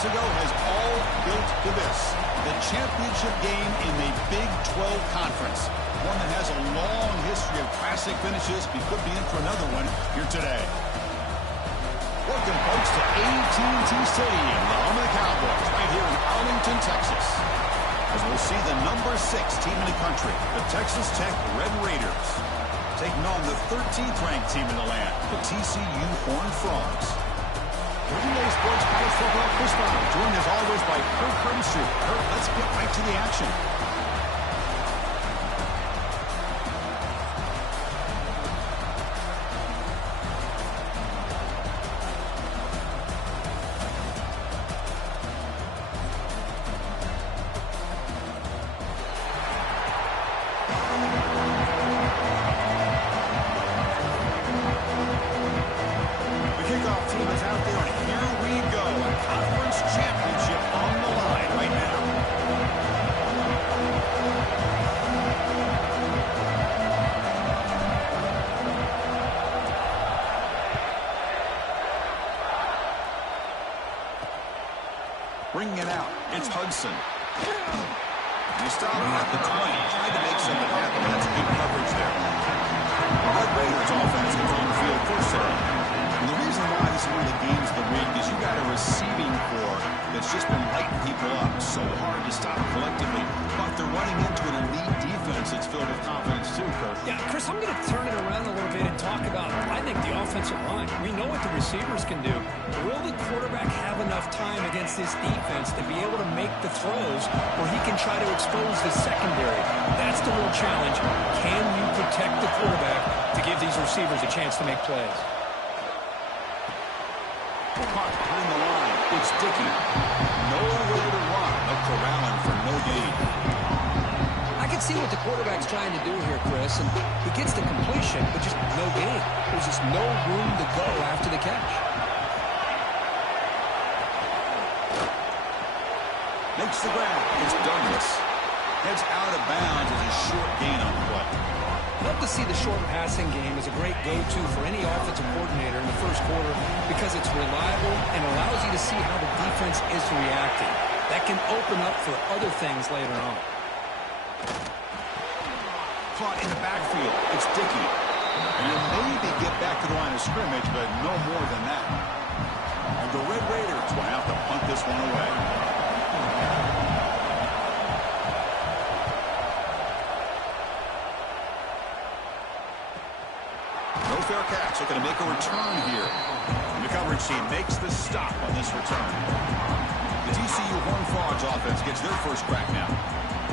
months ago has all built to this. The championship game in the Big 12 Conference. One that has a long history of classic finishes. We could be in for another one here today. Welcome, folks, to AT&T Stadium, the home of the Cowboys, right here in Arlington, Texas. As we'll see the number 6 team in the country, the Texas Tech Red Raiders, taking on the 13th ranked team in the land, the TCU Horned Frogs. Everyday Sports College Football Chris Bond, joined as always by Kirk Herbstreit. Kirk, let's get right to the action. Bringing it out, it's Hudson. You stop him at the 20, trying to make something happen. That's good coverage there. The Red Raiders offense is on the field first today. And the reason why this is one of the games of the week is you got a receiving corps that's just been lighting people up. So hard to stop collectively. But they're running into an elite defense that's filled with confidence too, Kirk. Yeah, Chris, I'm going to turn it around a little bit and talk about, I think, the offensive line. We know what the receivers can do. Will the quarterback have enough time against this defense to be able to make the throws where he can try to expose the secondary? That's the real challenge. Can you protect the quarterback to give these receivers a chance to make plays? Caught behind the line. It's Dickey. Nowhere to run. A corralling for no gain. I can see what the quarterback's trying to do here, Chris, and he gets the completion, but just no gain. There's just no room to go after the catch. Makes the grab. It's Douglas. Heads out of bounds as a short gain on the play. Love to see the short passing game as a great go-to for any offensive coordinator in the first quarter because it's reliable and allows you to see how the defense is reacting. That can open up for other things later on. Caught in the backfield. It's Dickey. And he'll maybe get back to the line of scrimmage, but no more than that. And the Red Raiders will have to punt this one away. No fair catch. They're going to make a return here. And the coverage team makes the stop on this return. The TCU Horned Frogs offense gets their first crack now.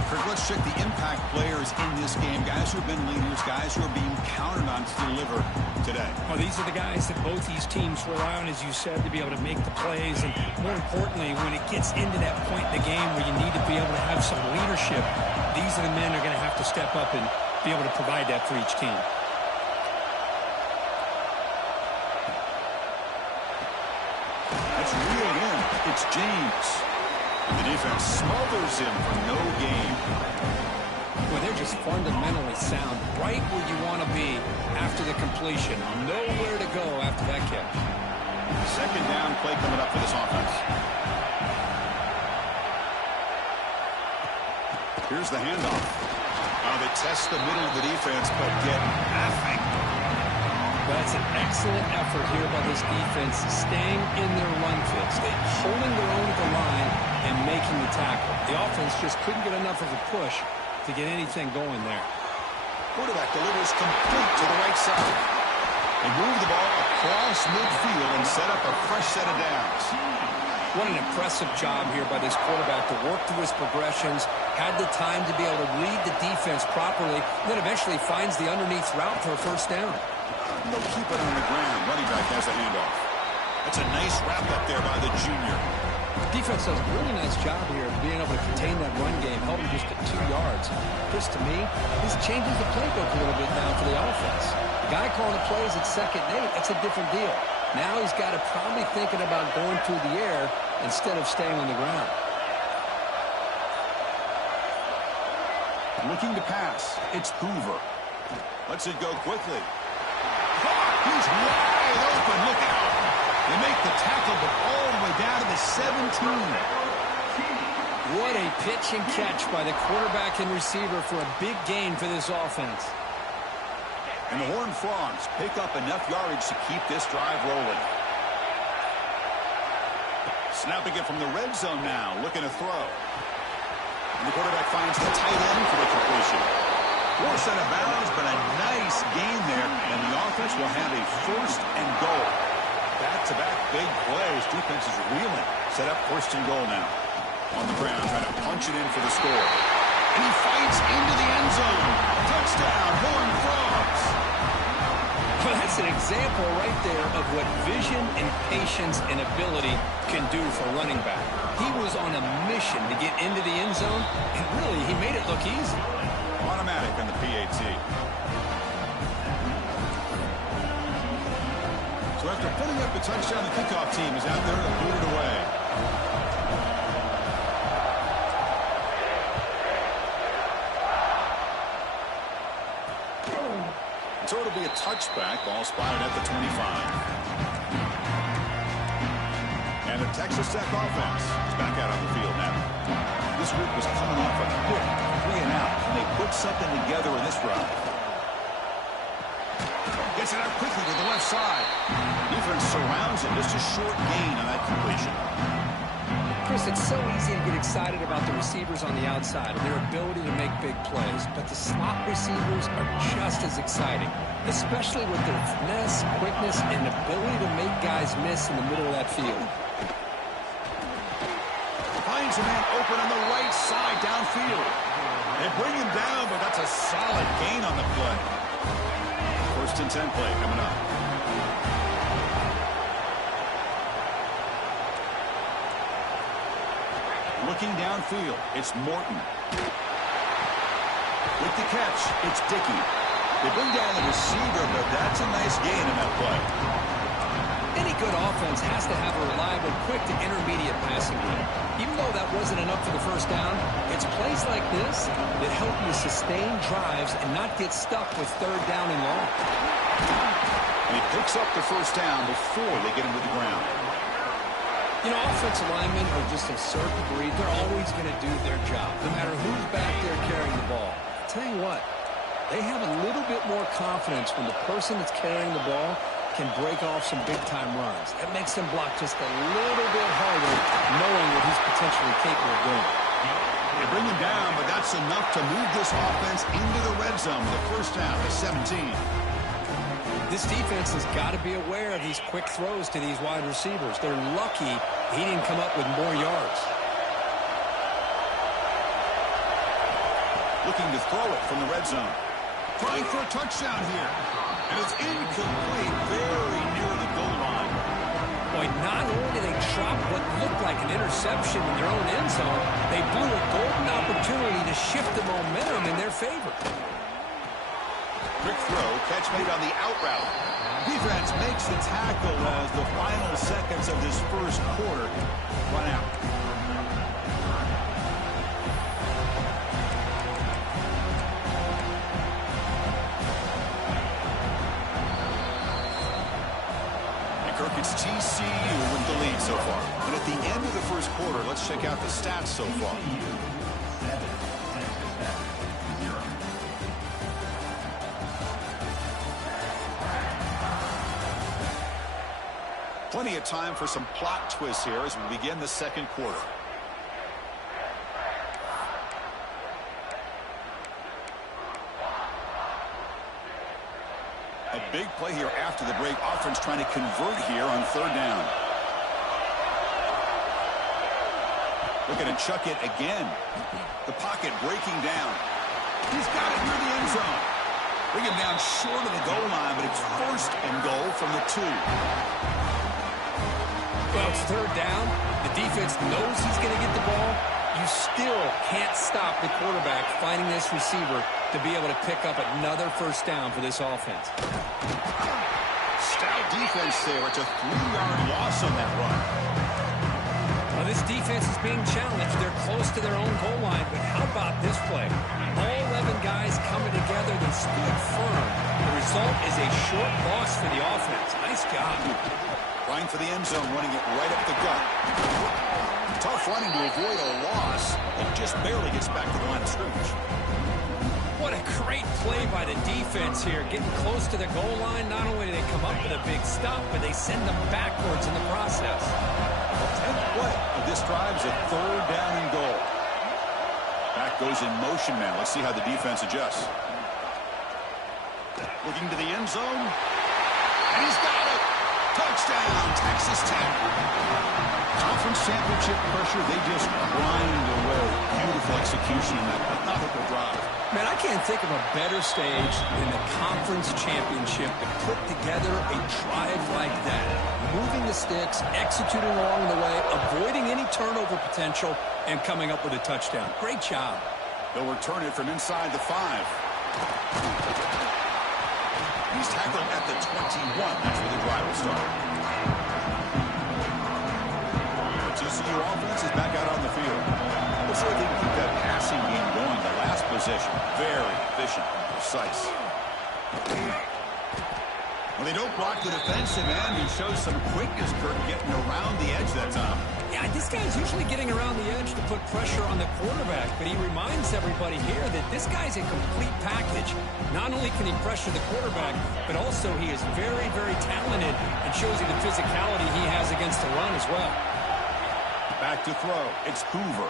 Kirk, let's check the impact players in this game. Guys who have been leaders, guys who are being counted on to deliver today. Well, these are the guys that both these teams rely on, as you said, to be able to make the plays. And more importantly, when it gets into that point in the game where you need to be able to have some leadership, these are the men who are going to have to step up and be able to provide that for each team. That's reeled in. It's James. And the defense smothers him for no gain. Well, they're just fundamentally sound, right where you want to be after the completion. Nowhere to go after that catch. Second down play coming up for this offense. Here's the handoff. They test the middle of the defense, but get nothing. That's an excellent effort here by this defense, staying in their run fits, holding their own at the line and making the tackle. The offense just couldn't get enough of a push to get anything going there. Quarterback delivers complete to the right side. They move the ball across midfield and set up a fresh set of downs. What an impressive job here by this quarterback to work through his progressions, had the time to be able to read the defense properly, and then eventually finds the underneath route for a first down. They'll keep it on the ground. Running back has a handoff. That's a nice wrap up there by the junior. Defense does a really nice job here of being able to contain that run game, held him just at 2 yards. Chris, to me, this changes the playbook a little bit now for the offense. The guy calling the plays at 2nd and 8, that's a different deal. Now he's got to probably thinking about going through the air instead of staying on the ground. Looking to pass. It's Hoover. Lets it go quickly. He's wide open. Look out. They make the tackle, but all the way down to the 17. What a pitch and catch by the quarterback and receiver for a big gain for this offense. And the Horned Frogs pick up enough yardage to keep this drive rolling. Snapping it from the red zone now, looking to throw. And the quarterback finds the tight end for the completion. Forced out of bounds, but a nice gain there, and the offense will have a first and goal. Back-to-back big plays. Defense is reeling. Set up first and goal now. On the ground, trying to punch it in for the score. And he fights into the end zone. Touchdown, Horned Frogs. Well, that's an example right there of what vision and patience and ability can do for running back. He was on a mission to get into the end zone, and really, he made it look easy. Automatic on the PAT. So after putting up the touchdown, the kickoff team is out there to boot it away. So it'll be a touchback, ball spotted at the 25. And the Texas Tech offense is back out on the field now. This group was coming off a quick 3-and-out, and they put something together in this drive. Gets it out quickly to the left side. Defense surrounds him. Just a short gain on that completion. Chris, it's so easy to get excited about the receivers on the outside and their ability to make big plays, but the slot receivers are just as exciting, especially with their finesse, quickness, and ability to make guys miss in the middle of that field. Finds a man open on the right side downfield. They bring him down, but that's a solid gain on the play. First and 10 play coming up. Looking downfield, it's Morton. With the catch, it's Dickey. They bring down the receiver, but that's a nice gain in that play. Any good offense has to have a reliable, quick to intermediate passing game. Even though that wasn't enough for the first down, it's plays like this that help you sustain drives and not get stuck with third down and long. And he picks up the first down before they get him to the ground. You know, offensive linemen are just a certain breed. They're always going to do their job, no matter who's back there carrying the ball. I'll tell you what, they have a little bit more confidence when the person that's carrying the ball can break off some big-time runs. That makes them block just a little bit harder, knowing what he's potentially capable of doing. They bring him down, but that's enough to move this offense into the red zone with a first down to 17. This defense has got to be aware of these quick throws to these wide receivers. They're lucky he didn't come up with more yards. Looking to throw it from the red zone. Trying for a touchdown here. And it's incomplete, very near the goal line. Boy, not only did they drop what looked like an interception in their own end zone, they blew a golden opportunity to shift the momentum in their favor. Quick throw, catch made on the out route. Defense makes the tackle as the final seconds of this first quarter run out. And Kirk, it's TCU with the lead so far. And at the end of the first quarter, let's check out the stats so far. Plenty of time for some plot twists here as we begin the second quarter. A big play here after the break. Offense trying to convert here on third down. Looking to chuck it again. The pocket breaking down. He's got it near the end zone. Bring him down short of the goal line, but it's first and goal from the 2. Well, it's third down. The defense knows he's going to get the ball. You still can't stop the quarterback finding this receiver to be able to pick up another first down for this offense. Stout defense there. It's a 3-yard loss on that run. Well, this defense is being challenged. They're close to their own goal line, but how about this play? All 11 guys coming together. They stood firm. The result is a short loss for the offense. Nice job. Trying for the end zone, running it right up the gut. Tough running to avoid a loss, and just barely gets back to the line of scrimmage. What a great play by the defense here. Getting close to the goal line, not only do they come up with a big stop, but they send them backwards in the process. The 10th play of this drive is a 3rd down and goal. Back goes in motion now. Let's see how the defense adjusts. Looking to the end zone. And he's got it. Touchdown, Texas Tech. Conference championship pressure, they just grind away. Beautiful execution in that methodical drive. Man, I can't think of a better stage than the conference championship to put together a drive like that. Moving the sticks, executing along the way, avoiding any turnover potential, and coming up with a touchdown. Great job. They'll return it from inside the 5. He's tackled at the 21. That's where the drive will start. The TCU offense is back out on the field. Looks like they can keep that passing game going. The last possession, very efficient and precise. Well, they don't block the defensive end. He shows some quickness, Kurt, getting around the edge that time. Yeah, this guy's usually getting around the edge to put pressure on the quarterback, but he reminds everybody here that this guy's a complete package. Not only can he pressure the quarterback, but also he is very, very talented and shows you the physicality he has against the run as well. Back to throw. It's Hoover.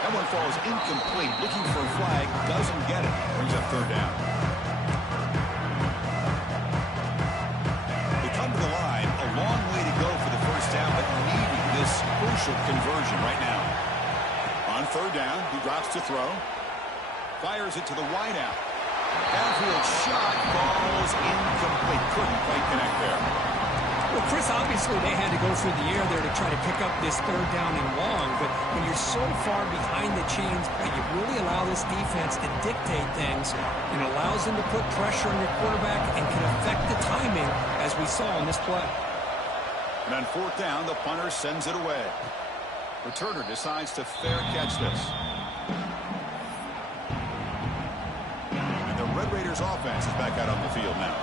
That one falls incomplete. Looking for a flag. Doesn't get it. Brings up 3rd down. They come to the line. A long way to go for the first down, but needing this crucial conversion right now. On 3rd down, he drops to throw. Fires it to the wideout. Downfield shot falls incomplete. Couldn't quite connect there. Well, Chris, obviously they had to go through the air there to try to pick up this 3rd down and long, but when you're so far behind the chains, you really allow this defense to dictate things and allows them to put pressure on your quarterback and can affect the timing, as we saw in this play. And on 4th down, the punter sends it away. Returner decides to fair catch this. And the Red Raiders offense is back out on the field now.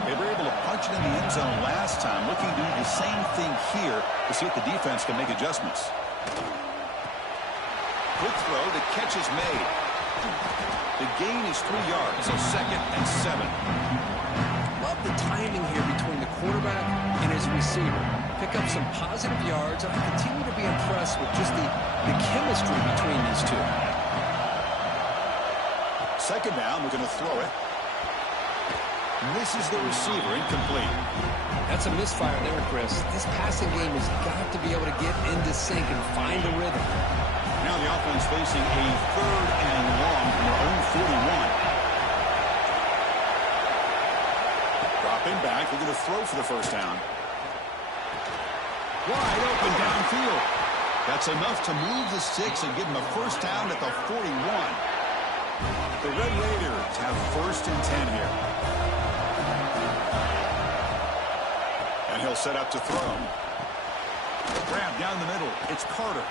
They were able to punch it in the end zone last time, looking to do the same thing here to see if the defense can make adjustments. Quick throw, the catch is made. The gain is 3 yards, so 2nd and 7. Love the timing here between the quarterback and his receiver. Pick up some positive yards, and I continue to be impressed with just the chemistry between these two. 2nd down, we're going to throw it. Misses the receiver, incomplete. That's a misfire there, Chris. This passing game has got to be able to get into sync and find a rhythm. Now the offense facing a 3rd and long from their own 41. Dropping back, they're going to throw for the 1st down. Wide open downfield. That's enough to move the sticks and give them a 1st down at the 41. The Red Raiders have 1st and 10 here. And he'll set up to throw. Grab down the middle. It's Carter.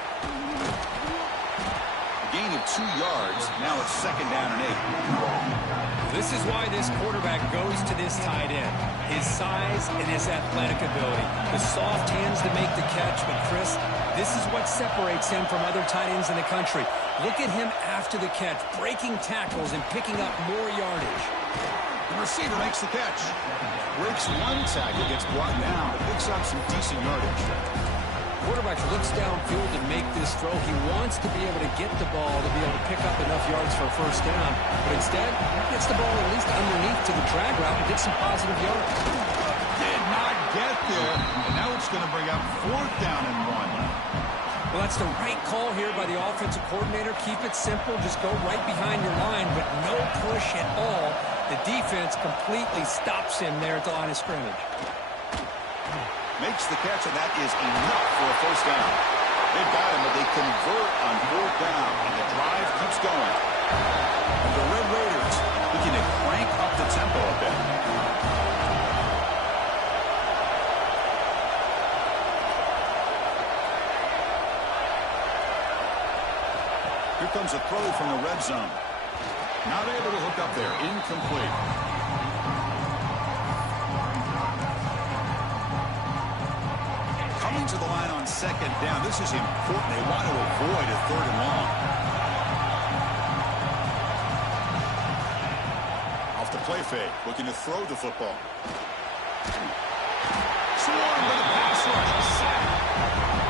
A gain of 2 yards. Now it's 2nd down and 8. This is why this quarterback goes to this tight end. His size and his athletic ability. The soft hands to make the catch, but Chris, this is what separates him from other tight ends in the country. Look at him after the catch, breaking tackles and picking up more yardage. The receiver makes the catch. Breaks one tackle, gets brought down, but picks up some decent yardage. Quarterback looks downfield to make this throw. He wants to be able to get the ball to be able to pick up enough yards for a 1st down. But instead, he gets the ball at least underneath to the drag route and gets some positive yards. Did not get there. And now it's going to bring up 4th down and 1. Well, that's the right call here by the offensive coordinator. Keep it simple. Just go right behind your line, but no push at all. The defense completely stops him there at the line of scrimmage. Makes the catch, and that is enough for a 1st down. They've got him, but they convert on 4th down, and the drive keeps going. And the Red Raiders looking to crank up the tempo a bit. Here comes a throw from the red zone. Not able to hook up there. Incomplete. Coming to the line on second down. This is important. They want to avoid a third and long. Off the play fake. Looking to throw the football. Swarmed by the passer on the sack.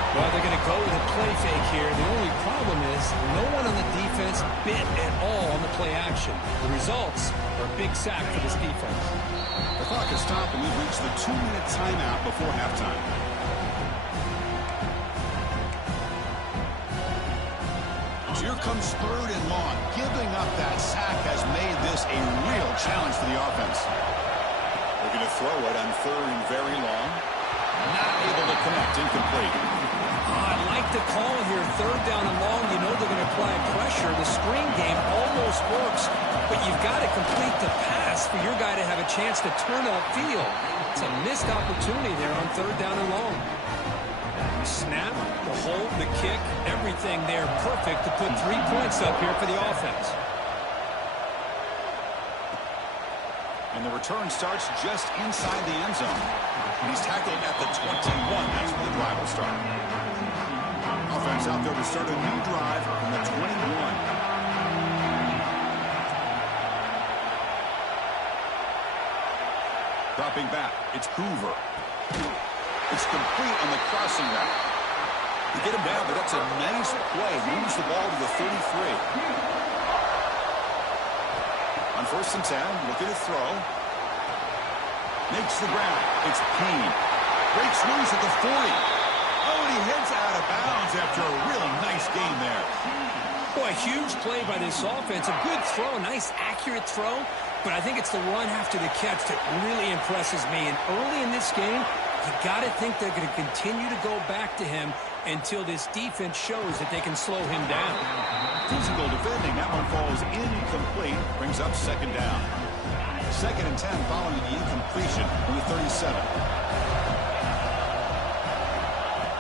Well, they're going to go with a play fake here. The only problem is no one on the defense bit at all on the play action. The results are a big sack for this defense. The clock is stopped, and we've reached the 2-minute timeout before halftime. Here comes third and long. Giving up that sack has made this a real challenge for the offense. Looking to throw it on third and very long. Not able to connect. Incomplete. I like the call here. Third down and long. You know they're going to apply pressure. The screen game almost works, but you've got to complete the pass for your guy to have a chance to turn upfield. It's a missed opportunity there on third down and long. The snap, the hold, the kick, everything there perfect to put 3 points up here for the offense. And the return starts just inside the end zone. And he's tackled at the 21. That's where the drive will start. Offense out there to start a new drive from the 21. Dropping back, it's Hoover. It's complete on the crossing route. You get him down, but that's a nice play. Moves the ball to the 33. On first and 10, looking to throw. Makes the ground. It's Payne. Breaks loose at the 40. Oh, and he heads out of bounds after a really nice game there. Boy, huge play by this offense. A good throw, a nice accurate throw. But I think it's the run after the catch that really impresses me. And early in this game, you got to think they're going to continue to go back to him until this defense shows that they can slow him down. Physical defending. That one falls incomplete. Brings up second down. Second and 10 following the incompletion from the 37.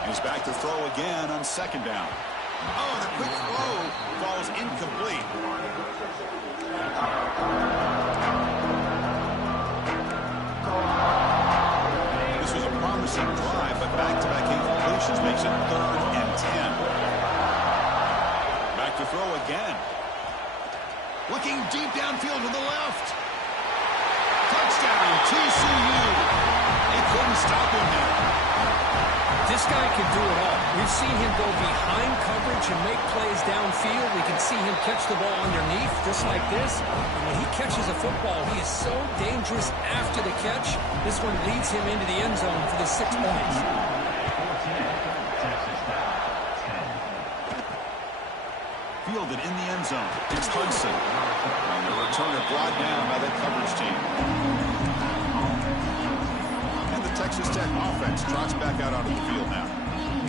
He's back to throw again on second down. Oh, the quick throw falls incomplete. This was a promising drive, but back-to-back incompletions makes it third and 10. Back to throw again. Looking deep downfield to the left. Touchdown, TCU. They couldn't stop him there. This guy can do it all. We've seen him go behind coverage and make plays downfield. We can see him catch the ball underneath, just like this. And when he catches a football, he is so dangerous after the catch. This one leads him into the end zone for the 6 points. Fielded in the end zone. It's Hudson. And the returner brought down by the coverage team. And the Texas Tech offense trots back out onto the field now.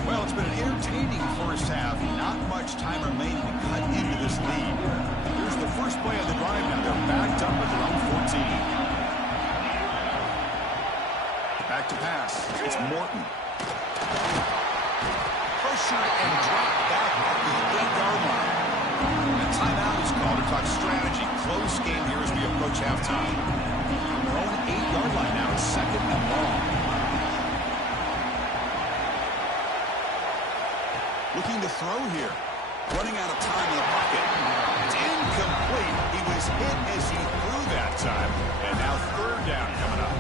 Well, it's been an entertaining first half. Not much time remaining to cut into this lead. Here's the first play of the drive now. They're backed up at their own 14. Back to pass. It's Morton. Pressure and drop back at the 8-yard line. And timeout is called to talk strategy. Close game here as we approach halftime. On their own 8-yard line now. It's second and long. Looking to throw here. Running out of time in the pocket. It's incomplete. He was hit as he threw that time. And now third down coming up.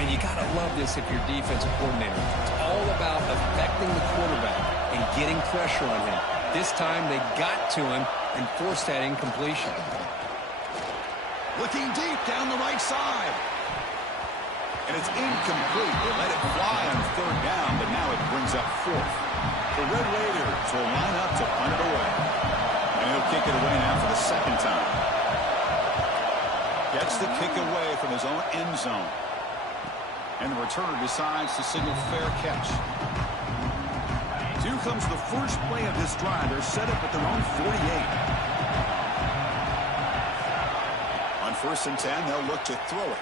And you got to love this if you're defensive coordinator. It's all about affecting the quarterback and getting pressure on him. This time they got to him and forced that incompletion. Looking deep down the right side. And it's incomplete. They let it fly on third down, but now it brings up fourth. The Red Raiders will line up to punt it away. And he'll kick it away now for the second time. Gets the kick away from his own end zone. And the returner decides to signal fair catch. Here comes the first play of this drive. They're set up at their own 48. On first and 10, they'll look to throw it.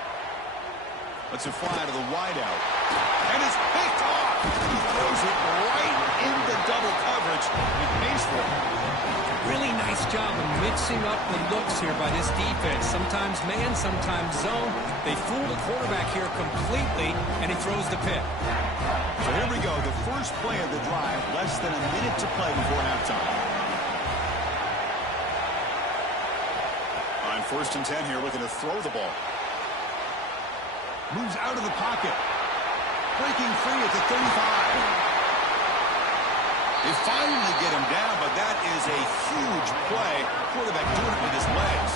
Let's it fly to the wideout. And it's picked off. He throws it right into double coverage. He pays for it. Really nice job of mixing up the looks here by this defense. Sometimes man, sometimes zone. They fool the quarterback here completely, and he throws the pick. So here we go. The first play of the drive. Less than a minute to play before halftime. On 1st and 10 here, looking to throw the ball. Moves out of the pocket. Breaking free at the 35. They finally get him down, but that is a huge play. Quarterback doing it with his legs.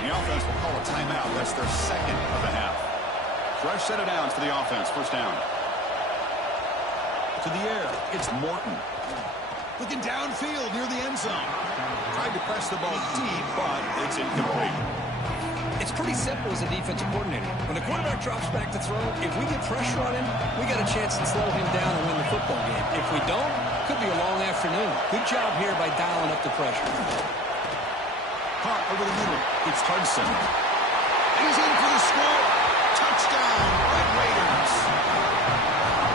The offense will call a timeout. That's their second of the half. Fresh set of downs for the offense. First down. To the air. It's Morton. Looking downfield near the end zone. Tried to press the ball deep, but it's incomplete. It's pretty simple as a defensive coordinator. When the quarterback drops back to throw, if we get pressure on him, we got a chance to slow him down and win the football game. If we don't, could be a long afternoon. Good job here by dialing up the pressure. Caught over the middle. It's Hudson. He's in for the score. Touchdown, Red Raiders.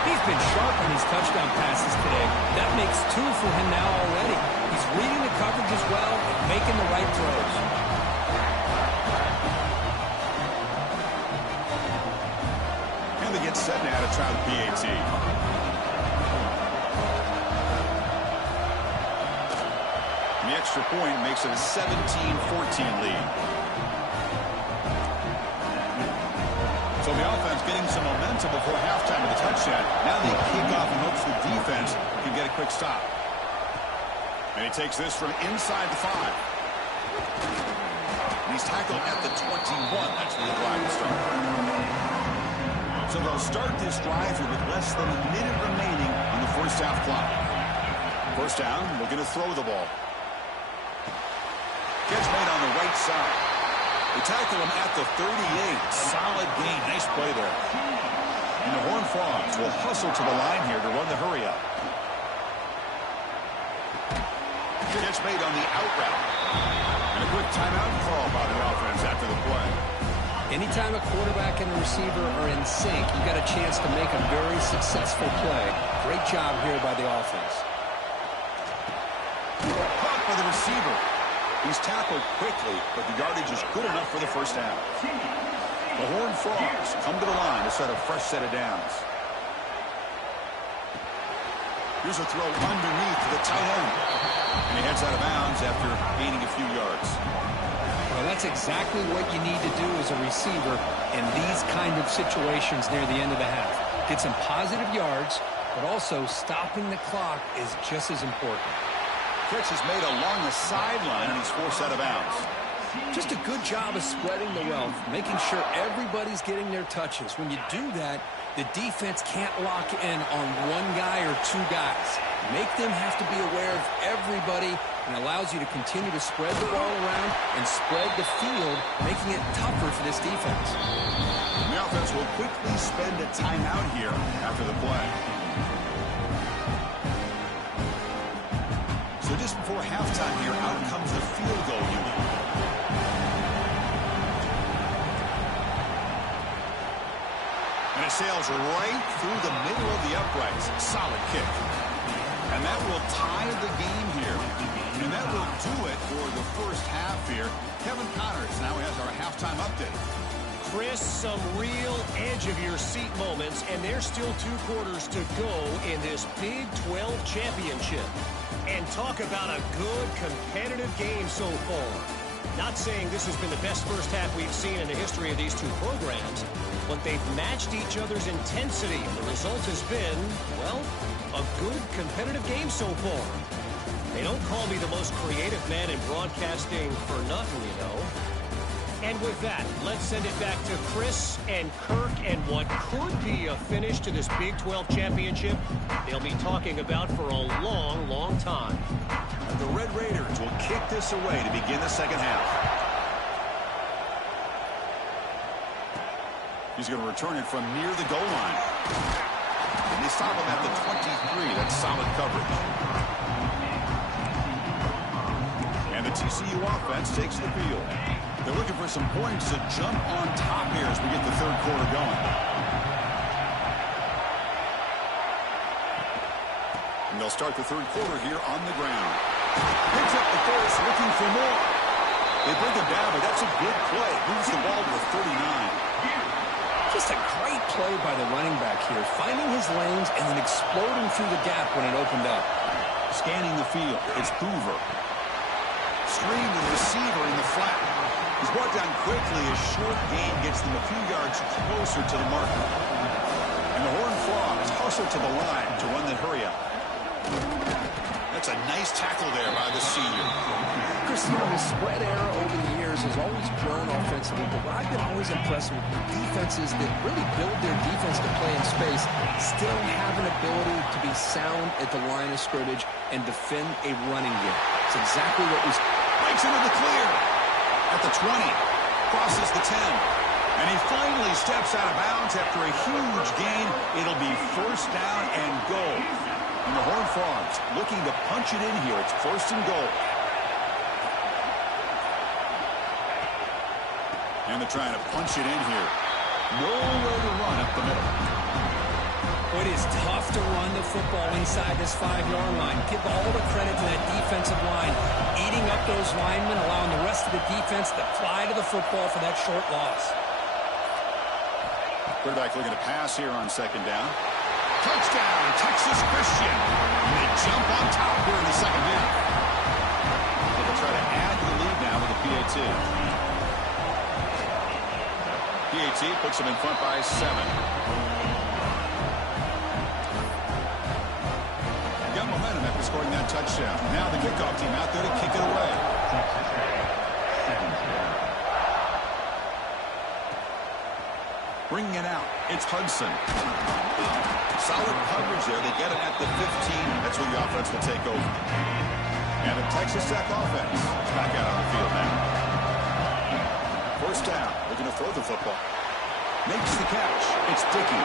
He's been sharp on his touchdown passes today. That makes 2 for him now already. He's reading the coverage as well and making the right throws. And they get set now to try the PAT. The extra point makes it a 17-14 lead. So the offense getting some momentum before halftime with a touchdown. Now they kick off and hopes the defense can get a quick stop. And he takes this from inside the 5. And he's tackled at the 21. That's where the drive will start. So they'll start this drive here with less than a minute remaining on the first half clock. First down, looking to throw the ball. Catch made on the right side. They tackle him at the 38. Solid gain. Nice play there. And the Horned Frogs will hustle to the line here to run the hurry up. Catch made on the out route. And a quick timeout call by the offense after the play. Anytime a quarterback and a receiver are in sync, you got a chance to make a very successful play. Great job here by the offense. Caught by the receiver. He's tackled quickly, but the yardage is good enough for the first half. The Horned Frogs come to the line to set a fresh set of downs. Here's a throw underneath to the tight end. And he heads out of bounds after gaining a few yards. Well, that's exactly what you need to do as a receiver in these kind of situations near the end of the half. Get some positive yards, but also stopping the clock is just as important. Catch is made along the sideline, and he's forced out of bounds. Just a good job of spreading the wealth, making sure everybody's getting their touches. When you do that, the defense can't lock in on one guy or 2 guys. Make them have to be aware of everybody, and allows you to continue to spread the ball around and spread the field, making it tougher for this defense. And the offense will quickly spend a timeout here after the play. So just before halftime here, out comes the field goal unit. And it sails right through the middle of the uprights. Solid kick. And that will tie the game here. And that will do it for the first half here. Kevin Connors now has our halftime update. Chris, some real edge-of-your-seat moments, and there's still 2 quarters to go in this Big 12 championship. And talk about a good competitive game so far. Not saying this has been the best first half we've seen in the history of these 2 programs, but they've matched each other's intensity, and the result has been, well, a good competitive game so far. They don't call me the most creative man in broadcasting for nothing, you know. And with that, let's send it back to Chris and Kirk and what could be a finish to this Big 12 championship they'll be talking about for a long, long time. The Red Raiders will kick this away to begin the second half. He's going to return it from near the goal line. And they stop him at the 23. That's solid coverage. And the TCU offense takes the field. They're looking for some points to jump on top here as we get the third quarter going. And they'll start the third quarter here on the ground. Picks up the force, looking for more. They bring him down, but that's a good play. Moves the ball to the 39. Just a great play by the running back here, finding his lanes and then exploding through the gap when it opened up. Scanning the field, it's Hoover. Screen to the receiver in the flat. He's brought down quickly. A short gain gets them a few yards closer to the marker. And the Horned Frogs hustle to the line to run the hurry up. That's a nice tackle there by the senior. Chris, the spread era over the years has always grown offensively, but what I've been always impressed with defenses that really build their defense to play in space still have an ability to be sound at the line of scrimmage and defend a running game. It's exactly what we... Breaks into the clear. At the 20. Crosses the 10. And he finally steps out of bounds after a huge gain. It'll be first down and goal. And the Horned Frogs looking to punch it in here. It's first and goal. And they're trying to punch it in here. Nowhere to run up the middle. It is tough to run the football inside this 5-yard line. Give all the credit to that defensive line, eating up those linemen, allowing the rest of the defense to fly to the football for that short loss. Quarterback looking to pass here on second down. Touchdown, Texas Christian. And they jump on top here in the second half. They'll try to add to the lead now with a PAT. PAT puts them in front by 7. Got momentum after scoring that touchdown. Now the kickoff team out there to kick it away. Bringing it out, it's Hudson. Solid coverage there. They get it at the 15. That's where the offense will take over. And the Texas Tech offense is back out on the field now. First down, looking to throw the football. Makes the catch. It's Dickey.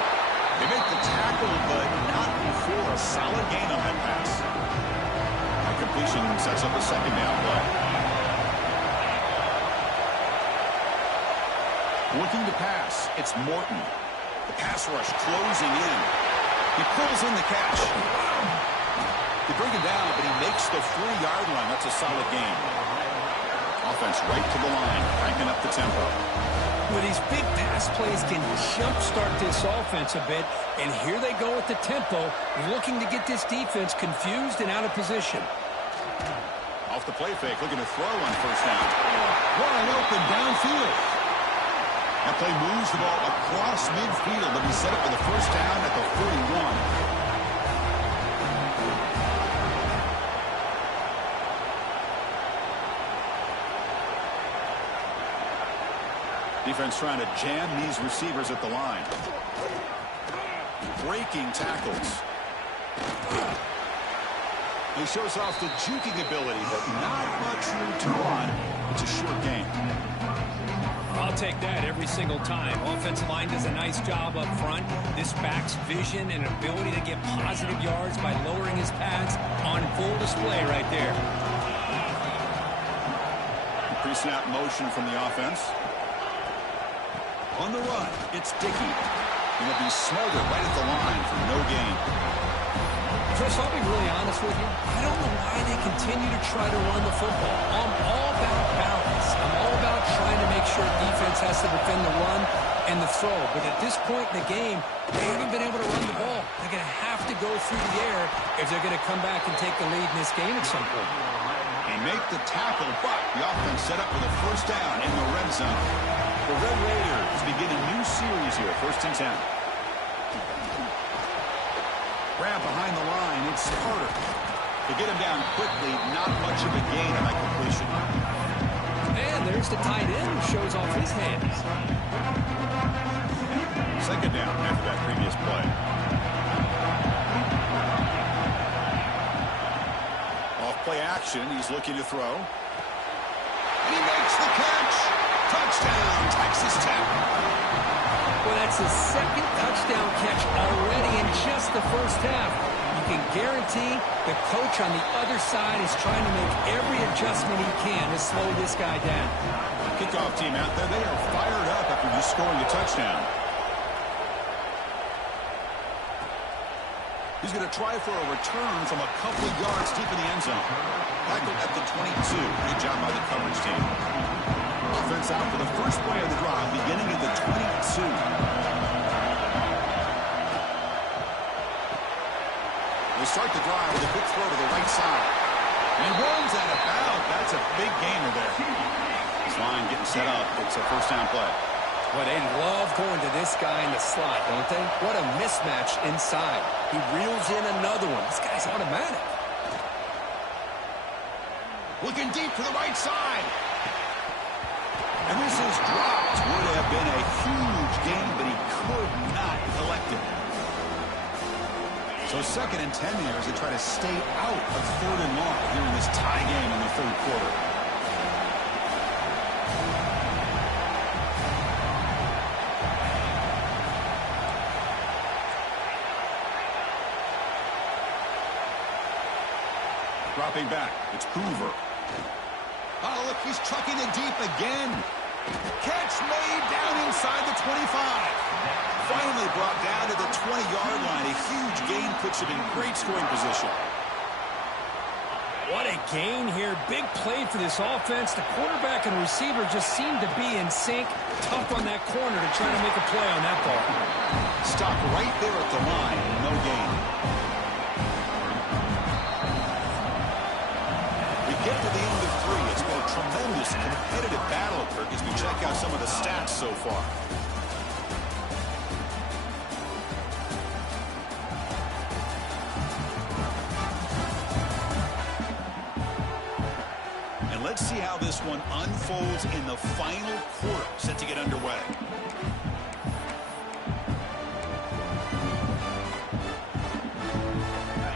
They make the tackle, but not before a solid gain on that pass. That completion sets up a second down play. Looking to pass, it's Morton. The pass rush closing in. He pulls in the catch. They bring him down, but he makes the 3-yard line. That's a solid gain. Offense right to the line, cranking up the tempo. Well, these big pass plays can jumpstart this offense a bit, and here they go with the tempo, looking to get this defense confused and out of position. Off the play fake, looking to throw on first down. Wide open downfield. That play moves the ball across midfield, but he's set up for the first down at the 41. Defense trying to jam these receivers at the line. Breaking tackles. He shows off the juking ability, but not much room to run. It's a short game. I'll take that every single time. Offensive line does a nice job up front. This back's vision and ability to get positive yards by lowering his pads on full display right there. Pre-snap motion from the offense. On the run, it's Dickey. And he'll be smothered right at the line for no gain. Chris, I'll be really honest with you. I don't know why they continue to try to run the football. I'm all about balance. I'm all about trying to make sure defense has to defend the run and the throw. But at this point in the game, they haven't been able to run the ball. They're going to have to go through the air if they're going to come back and take the lead in this game at some point. They make the tackle, but the offense set up for the first down in the red zone. The Red Raiders begin a new series here, first and 10. Grab behind the line, it's Carter. To get him down quickly, not much of a gain on that completion. And there's the tight end who shows off his hands. Second down after that previous play. Off play action, he's looking to throw. And he makes the catch. Touchdown, Texas Tech. Well, that's his second touchdown catch already in just the first half. You can guarantee the coach on the other side is trying to make every adjustment he can to slow this guy down. Kickoff team out there, they are fired up after just scoring a touchdown. He's going to try for a return from a couple of yards deep in the end zone. Tackled at the 22. Good job by the coverage team. Offense out for the first play of the drive, beginning at the 22. They start the drive with a quick throw to the right side. And he runs out of bounds. That's a big gainer there. This line getting set up. It's a first down play. Well, they love going to this guy in the slot, don't they? What a mismatch inside. He reels in another one. This guy's automatic. Looking deep to the right side. And this is dropped. Would have been a huge gain, but he could not collect it. So 2nd and 10 here as they try to stay out of 3rd and long here in this tie game in the 3rd quarter. Dropping back, it's Hoover. Oh, look, he's trucking it deep again. Catch made down inside the 25. Finally brought down to the 20-yard line. A huge gain puts him in great scoring position. What a gain here. Big play for this offense. The quarterback and receiver just seem to be in sync. Tough on that corner to try to make a play on that ball. Stop right there at the line. No gain. Get to the end of 3. It's been a tremendous competitive battle, Kirk, as we check out some of the stats so far. And let's see how this one unfolds in the final quarter, set to get underway.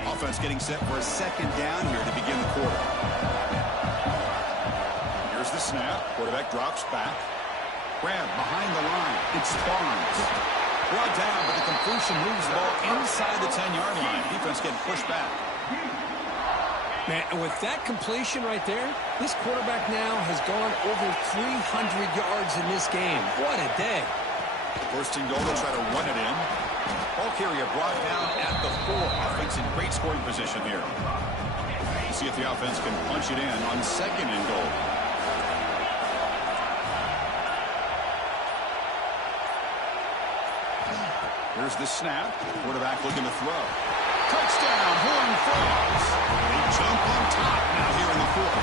Offense getting set for a 2nd down here to begin the quarter. Here's the snap. Quarterback drops back. Grab behind the line. It's Barnes. Brought down, but the completion moves the ball inside the 10-yard line. Defense getting pushed back. Man, and with that completion right there, this quarterback now has gone over 300 yards in this game. What a day. First and goal, they'll try to run it in. Ball carrier brought down at the 4. Offense in great scoring position here. See if the offense can punch it in on 2nd and goal. Here's the snap. Quarterback looking to throw. Touchdown, Horned Frogs. They jump on top now here in the 4th.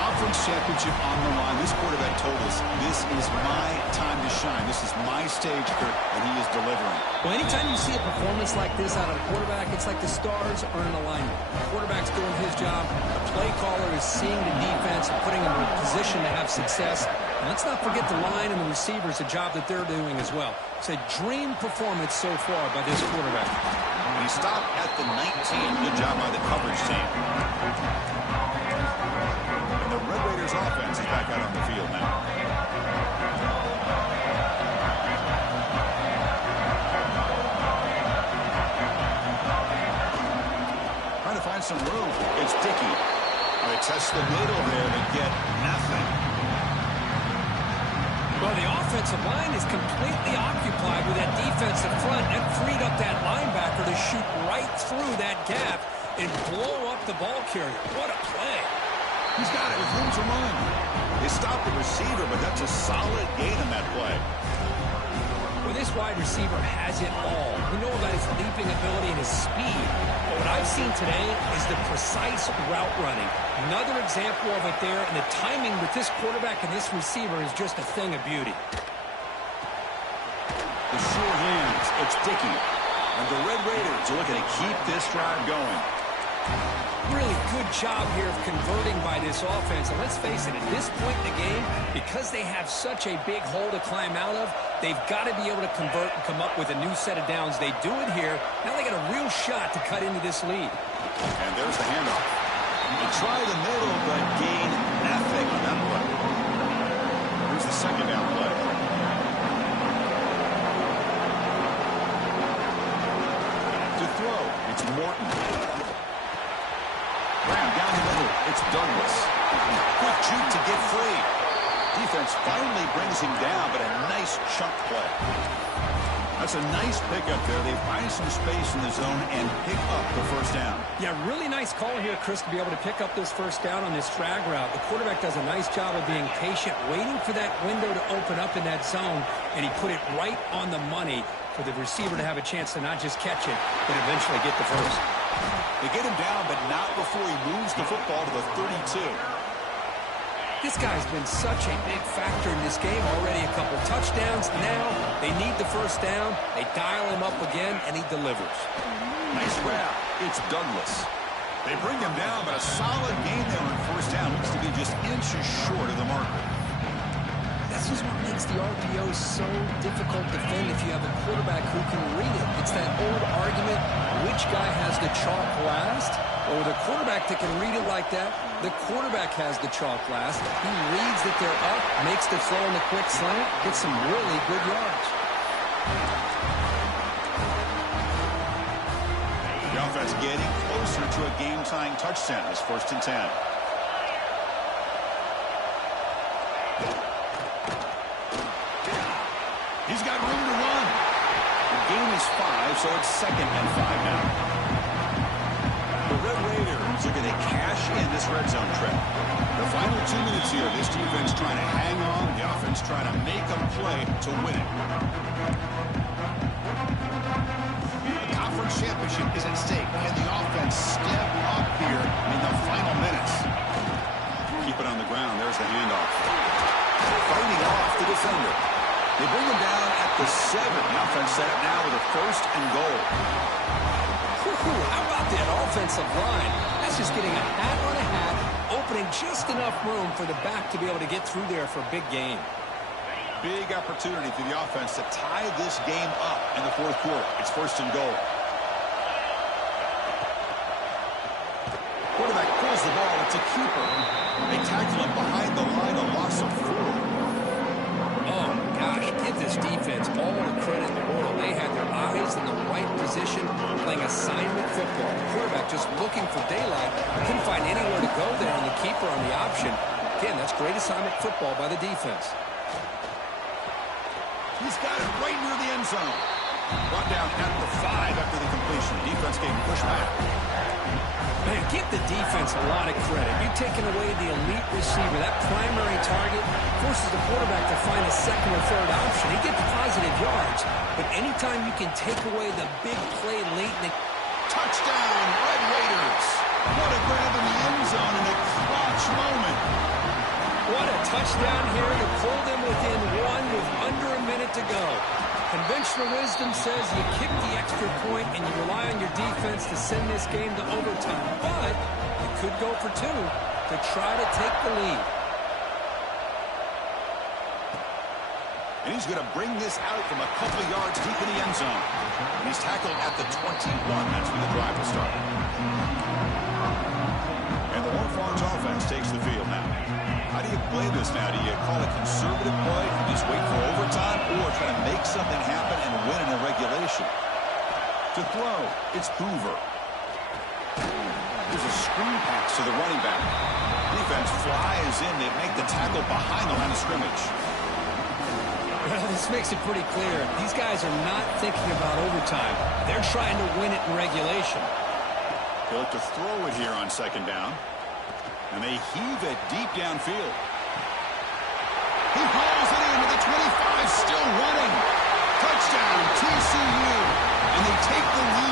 Conference championship on the line. This quarterback told us, this is my time to shine. This is my stage, Kirk, and he is delivering. Well, anytime you see a performance like this out of a quarterback, it's like the stars are in alignment. The quarterback's doing his job. The play caller is seeing the defense and putting them in a position to have success. And let's not forget the line and the receivers, the job that they're doing as well. It's a dream performance so far by this quarterback. He stopped at the 19. Good job by the coverage team. And the Red Raiders offense is back out on the field now. Trying to find some room. It's Dickey. They test the middle there to get nothing. Well, the offensive line is completely occupied with that defensive front. That freed up that linebacker to shoot right through that gap and blow up the ball carrier. What a play. He's got it with room to run. They stopped the receiver, but that's a solid gain on that play. Well, this wide receiver has it all. We know about his leaping ability and his speed. But what I've seen today is the precise route running. Another example of it there, and the timing with this quarterback and this receiver is just a thing of beauty. The sure hands, it's Dickey. And the Red Raiders are looking to keep this drive going. Really good job here of converting by this offense. And let's face it, at this point in the game, because they have such a big hole to climb out of, they've got to be able to convert and come up with a new set of downs. They do it here. Now they got a real shot to cut into this lead. And there's the handoff. They try the middle, but gain nothing on that play. Here's the 2nd down play. To throw, it's Morton. Graham down the middle. It's Douglas. Quick juke to get free. Defense finally brings him down, but a nice chunk play. That's a nice pickup there. They find some space in the zone and pick up the first down. Yeah, really nice call here, Chris, to be able to pick up this first down on this drag route. The quarterback does a nice job of being patient, waiting for that window to open up in that zone, and he put it right on the money for the receiver to have a chance to not just catch it, but eventually get the first. They get him down, but not before he moves the football to the 32. This guy's been such a big factor in this game. Already a couple touchdowns. Now they need the first down. They dial him up again, and he delivers. Nice grab. It's Douglas. They bring him down, but a solid game there on first down. Looks to be just inches short of the marker. This is what makes the RPO so difficult to defend if you have a quarterback who can read it. It's that old argument, which guy has the chalk last? Or the quarterback that can read it like that, the quarterback has the chalk last. He reads that they're up, makes the throw in the quick slant, gets some really good yards. The offense getting closer to a game-tying touchdown. It's 1st and 10. He's got room to run. The game is 5, so it's 2nd and 5 now. The Red Raiders are going to cash in this red zone trip. The final 2 minutes here, this defense trying to hang on, the offense trying to make a play to win it. The conference championship is at stake. Can the offense step up here in the final minutes? Keep it on the ground. There's the handoff. Fighting off the defender. They bring him down at the 7. The offense set up now with a 1st and goal. How about that offensive line? That's just getting a hat on a hat, opening just enough room for the back to be able to get through there for a big gain. Big opportunity for the offense to tie this game up in the 4th quarter. It's 1st and goal. Quarterback pulls the ball. It's a keeper. They tackle him behind the line, a loss of 4. Oh, gosh, give this defense all the credit in the world. They had their eyes in the right position, playing assignment football. The quarterback just looking for daylight. Couldn't find anywhere to go there, and the keeper on the option. Again, that's great assignment football by the defense. He's got it right near the end zone. Brought down at the 5 after the completion. Defense getting pushed back. Man, give the defense a lot of credit. You've taken away the elite receiver. That primary target forces the quarterback to find a 2nd or 3rd option. He gets positive yards, but anytime you can take away the big play late in the... Touchdown, Red Raiders. What a grab in the end zone in a clutch moment. What a touchdown here to pull them within 1 with under a minute to go. Conventional wisdom says you kick the extra point and you rely on your defense to send this game to overtime. But you could go for 2 to try to take the lead. And he's going to bring this out from a couple of yards deep in the end zone. And he's tackled at the 21. That's where the drive will start. And the Horned Frogs offense takes the field now. How do you play this now? Do you call it conservative play and just wait for overtime, or try to make something happen and win in a regulation? To throw, it's Hoover. There's a screen pass to the running back. Defense flies in. They make the tackle behind the line of scrimmage. Well, this makes it pretty clear. These guys are not thinking about overtime. They're trying to win it in regulation. They'll look to throw it here on 2nd down. And they heave it deep downfield. He hauls it in to the 25, still running. Touchdown, TCU. And they take the lead